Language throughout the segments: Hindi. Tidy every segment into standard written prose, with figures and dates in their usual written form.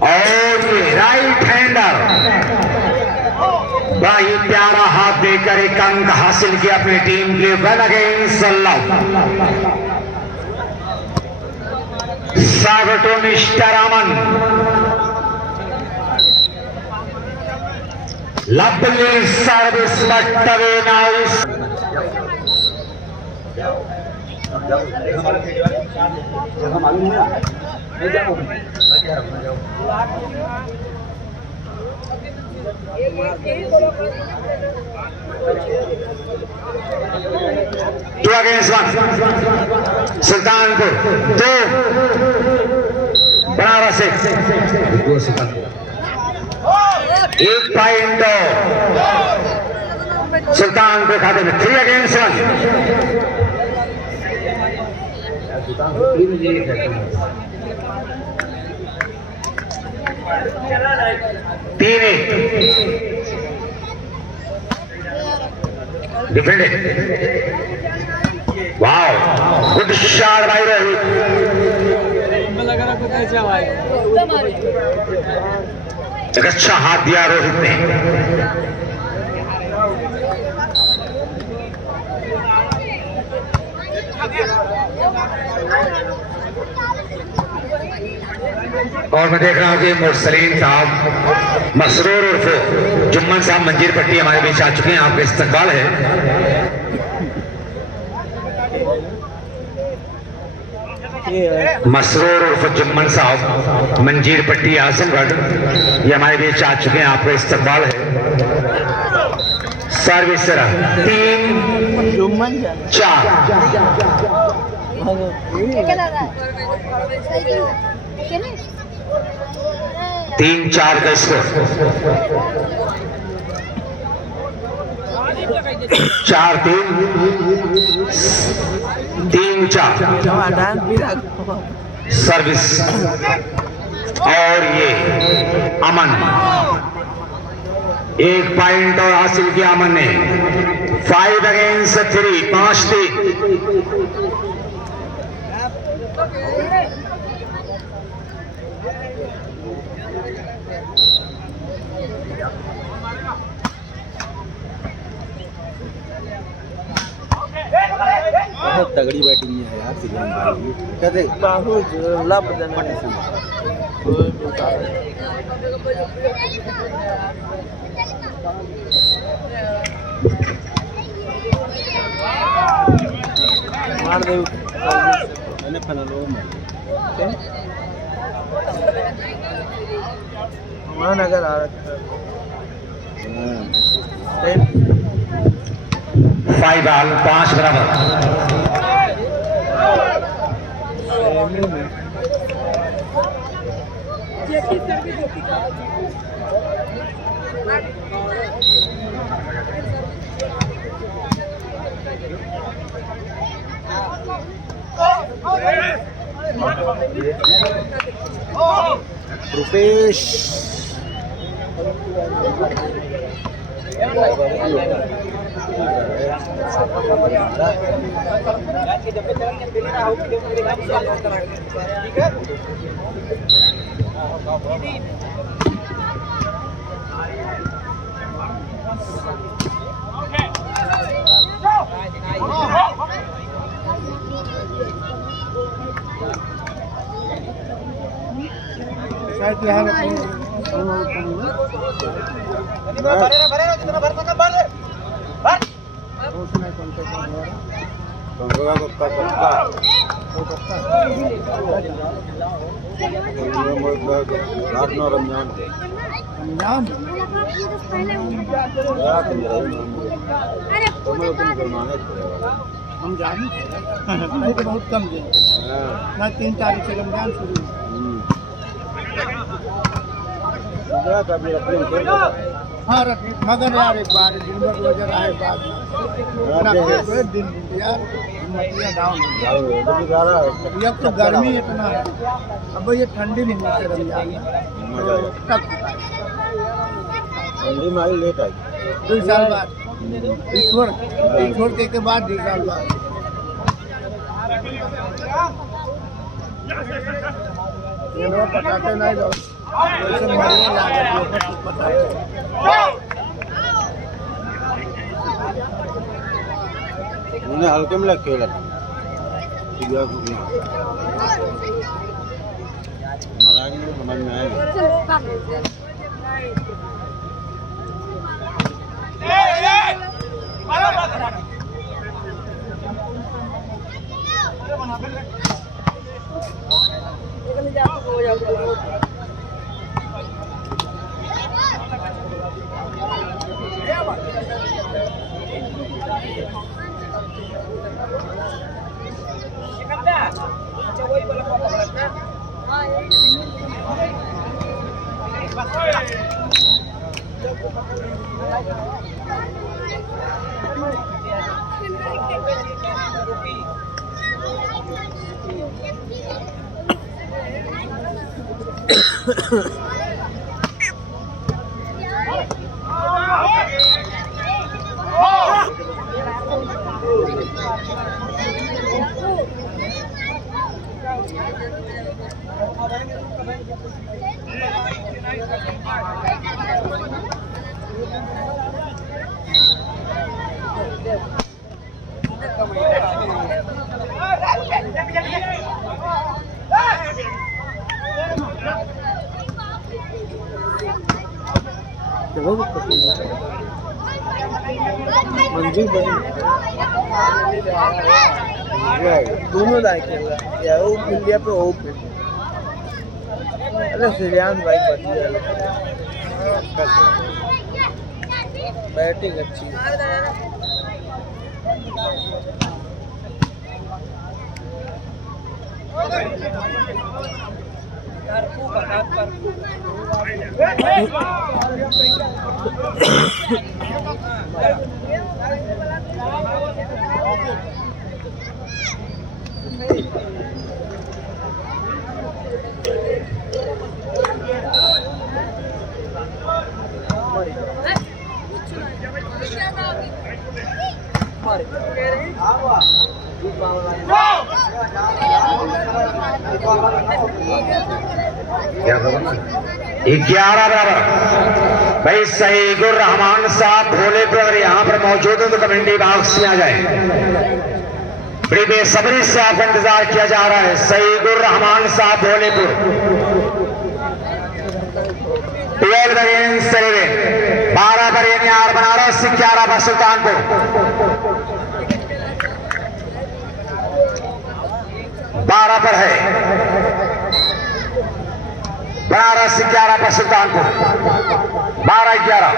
और ये राइट हैंडर बड़ा ही प्यारा हाथ देकर एक अंक हासिल किया अपनी टीम के वन अगेंस्ट लव। स्वागत mister Aman. Lovely service but away nice. Two against one Sultanpur, दो बनारस एक पॉइंट सुल्तानपुर खाते में। 3 अगेंस्ट 1। तीन डिफेंडेड। वाओ, गुड शॉट भाई रोहित। एक अच्छा हाथ दिया रोहित ने। और मैं देख रहा हूँ कि मुरसलीन साहब मसरूर उर्फ जुम्मन साहब मंजीर पट्टी हमारे बीच आ चुके हैं। आपका इस्तकबाल है। मसरूर उर्फ जुम्मन साहब मंजीर पट्टी आजमगढ़, ये हमारे बीच आ चुके हैं। आपका इस्तकबाल है। सर्विस 3-4 3-4 का स्कोर। 4-3 3-4 सर्विस। और ये अमन, एक पॉइंट और हासिल किया अमन ने। 5 अगेंस्ट 3, 5-3। बहुत तगड़ी बैटिंग है यार सिद्धांत भाई। कहते लाभ मार दे मैंने फनालो मान अगर आ रहा 5 बॉल 5 बराबर। रुपेश हम जाने नहीं तो बहुत कम दिन ना 3 तारीख से रमजान शुरू। हाँ रखी मगर यार एक बार दिन भर वजह आए बाद दिन यार डाउन। अब तो गर्मी इतना है, अब ये ठंडी नहीं होती रमजान तब ठंडी में आई लेट आई 2 साल बाद छोड़ के बाद 2 साल बाद। ये पटाखे नहीं दो वैसे मरने लागे तो पटाखे उन्हें हल्के में लग खेला महाराज को समझ में आएगा मंजिल बनी दोनों लाइक है वो इंडिया पे हो पे अरे श्रीयांश भाई बढ़िया बैटिंग अच्छी क्या खबर 11 बराबर भाई सईदुर रहमान साहब भोलेपुर अगर यहाँ पर मौजूद हो तो कमेंटी बॉक्स में आ जाए। बड़ी बेसब्री से आपका इंतजार किया जा रहा है। सईदुर रहमान साहब भोलेपुर 12 पर यार बनारस 11 पर सुल्तानपुर 12 पर है बनारस 11 पर सुल्तानपुर 12-11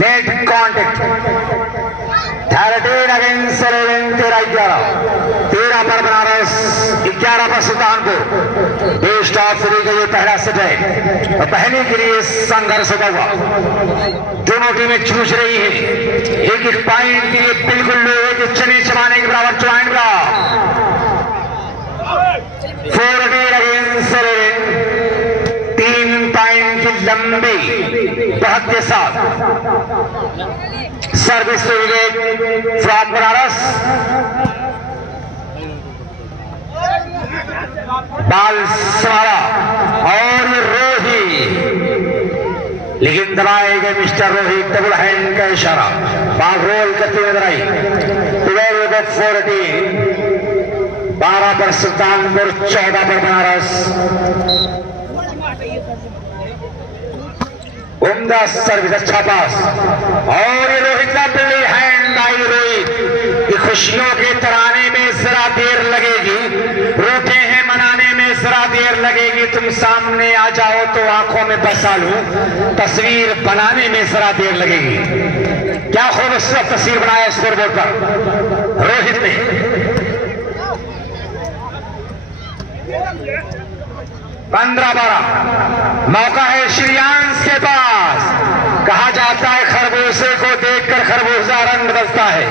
नेट कॉन्टेक्ट 13 अगेंस्ट 13-11 13 पर बनारस 11 पर सुल्तानपुर। बेस्ट ऑफ 3 का ये पहला सेट है और पहले के लिए संघर्ष होगा। दोनों टीमें जूझ रही है एक एक पॉइंट के लिए बिल्कुल लोहे के चने चबाने के बराबर ज्वाइंट का 14 अगेंस्ट 3 पॉइंट की लंबी बढ़त के साथ सर्विस फ्रॉम बनारस बाल सवारा और रोहित लेकिन दबाए गए मिस्टर रोहित डबल हैंड का इशारा बाल रोल करते नजर आई। 12 पर सुल्तानपुर 14 पर बनारस। उम्दा सर्विस अच्छा पास और रोहित का डबल हैंड बाई रोहित। खुशियों के तराने में जरा देर लगेगी, रूठे हैं मनाने में जरा देर लगेगी। तुम सामने आ जाओ तो आंखों में बसा लूं, तस्वीर बनाने में जरा देर लगेगी। क्या खूबसूरत तस्वीर बनाया स्कोरबोर्ड पर रोहित ने। 15-12 मौका है श्रीयांश के पास। कहा जाता है खरगोशे को देखकर खरगोशा रंग बदलता है,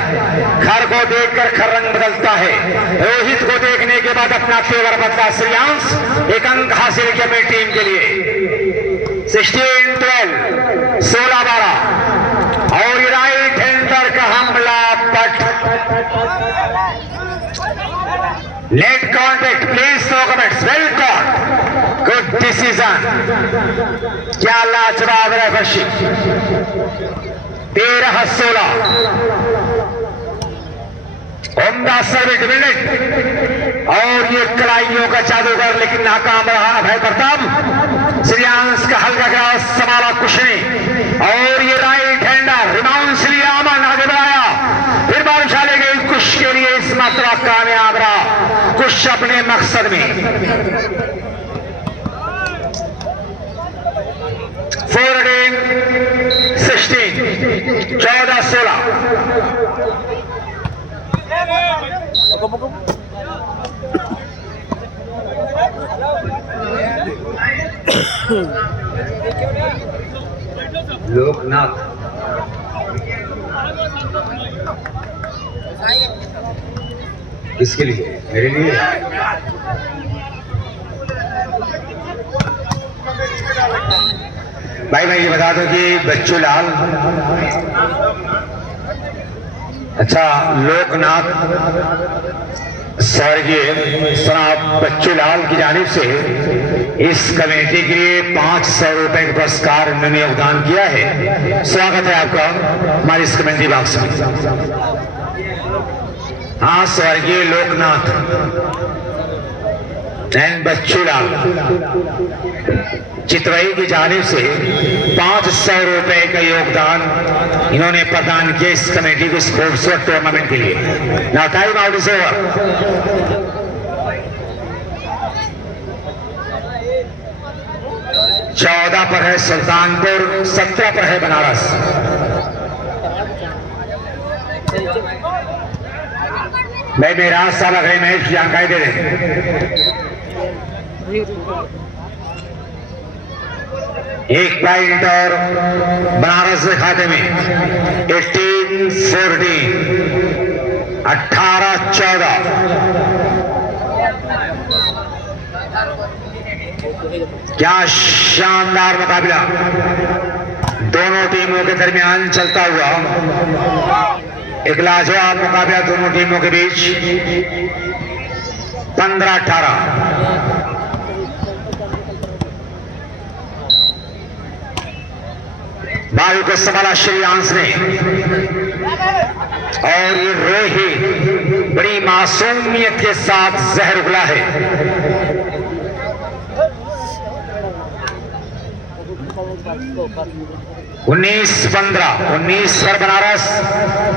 खर को देखकर खर रंग बदलता है। रोहित को देखने के बाद अपना फेवर बदला श्रीयांश। एक अंक हासिल किया अपनी टीम के लिए। 16-12 16-12 और राइट हैंडर का हमला पट नेट कॉन्टेक्ट प्लीज। क्या लाजवाब रफशी। 13-16 उम्दा सर्विस मिनट और ये कलाइयों का जादूगर लेकिन नाकाम रहा अभय प्रताप। श्रेयांश का हल्का क्रॉस संभाला कुछ नहीं और ये राइट हैंडर रिबाउंड लिया अमन आगे बढ़ाया फिर बारिश ले गई कुछ के लिए इस मात्रा कामयाब रहा कुछ अपने मकसद में। 14-16 14-16 लोकनाथ किसके लिए? मेरे लिए। भाई मैं ये बता दूं कि बच्चू लाल अच्छा लोकनाथ स्वर्गीय सनाब बच्चू लाल की जानिब से इस कमेटी के लिए 500 रुपए का पुरस्कार उन्होंने योगदान किया है। स्वागत है आपका हमारी इस कमेटी बॉक्स में। हाँ स्वर्गीय लोकनाथ एंड बच्चू लाल चितवई की जानिब से 500 रुपए का योगदान इन्होंने प्रदान किया इस कमेटी को इस खूबसूरत टूर्नामेंट के लिए। Now time out is over. 14 पर है सुल्तानपुर, 17 पर है बनारस। मैं मेरा साल अगले मैच की जानकारी दे रहे एक पॉइंट और बनारस के खाते में 18-14 18-14। क्या शानदार मुकाबला दोनों टीमों के दरमियान चलता हुआ एक लाजवाब मुकाबला दोनों टीमों के बीच। 15-18 बाल को संभाला श्रेयांश ने और ये रोही बड़ी मासूमियत के साथ जहर उगला है। 19 पर बनारस,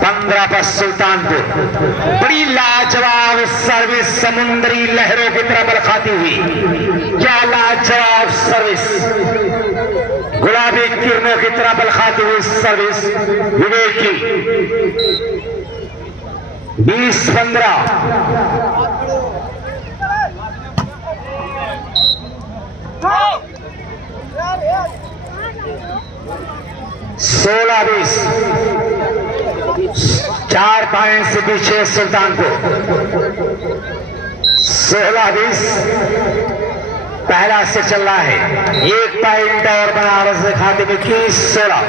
15 पर सुल्तानपुर। बड़ी लाजवाब सर्विस समुद्री लहरों की तरह बल खाती हुई। क्या लाजवाब सर्विस, गुलाबी किरणों की तरह बल खाती हुई सर्विस विवेक की। 20-15 16-20 4 पॉइंट से पीछे सुल्तानपुर। 16-20 पहला से चल रहा है। 1 पॉइंट और बनारस के खाते में 21-16।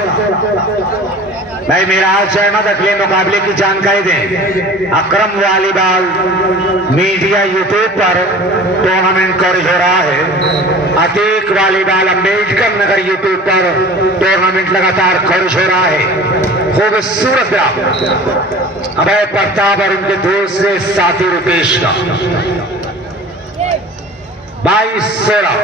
भाई मेराज अहमद अगले मुकाबले की जानकारी दें। अकरम वॉलीबॉल मीडिया यूट्यूब पर टूर्नामेंट कवरेज हो रहा है। अतीक वॉलीबॉल अम्बेडकर नगर यूट्यूब पर टूर्नामेंट लगातार कवरेज हो रहा है। खूबसूरत अभय प्रताप और उनके दूसरे साथी रुपेश का 22-16।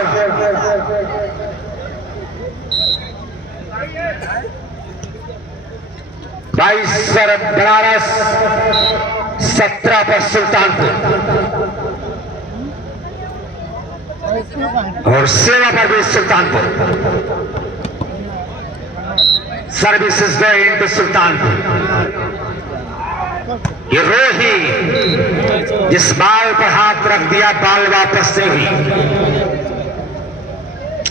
बनारस, 17 पर सुल्तानपुर और 16 पर भी Sultanpur. Services going to Sultanpur. ये रोही जिस बाल पर हाथ रख दिया बाल वापस से ही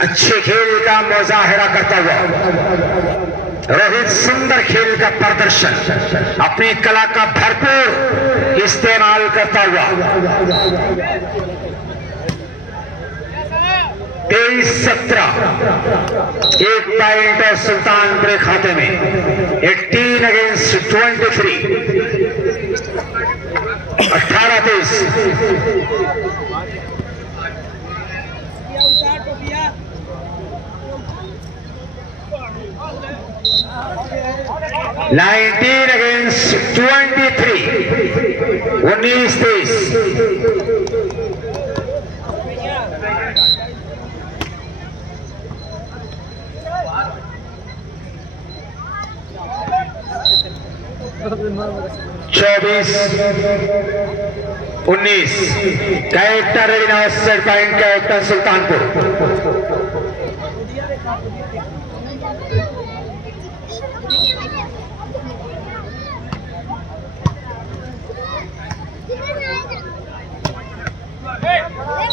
अच्छे खेल का मुजाहिरा करता हुआ रोहित सुंदर खेल का प्रदर्शन अपनी कला का भरपूर इस्तेमाल करता हुआ 23-17 1 पॉइंट और सुल्तानपुर खाते में 18-23 18-23 19 against 23. 19-30. चौबीस 19 character ready set point character Sultanpur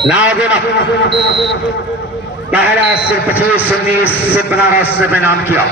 नाव देना पहला सिर्फ 25-19 से बनारस ने नाम किया।